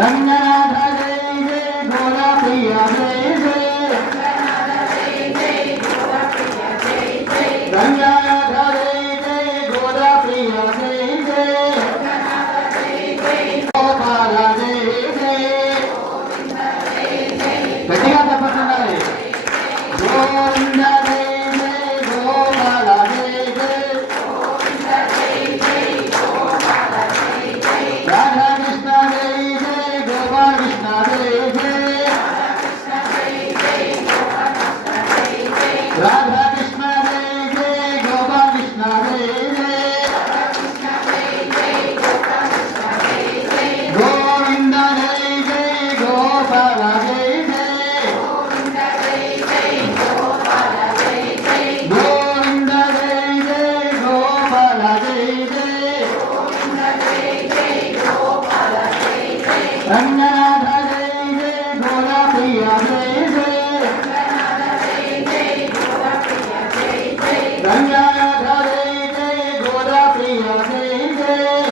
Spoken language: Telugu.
రంగనాథ జయ జయ గోదా ప్రియ జయ జయ రంగనాథ జయ జయ గోదా ప్రియ జయ జయ గోపాల జయ జయ గట్టిగా చెప్పండి గోవింద జయ జయ గోపాల జయ జయ రాధా కృష్ణ జయ జయ గోపాల కృష్ణ జయ జయ రాధా కృష్ణ జయ జయ గోపాల కృష్ణ జయ జయ గోవింద జయ జయ గోపాల జయ జయ గోవింద జయ జయ గోపాల జయ జయ రంగ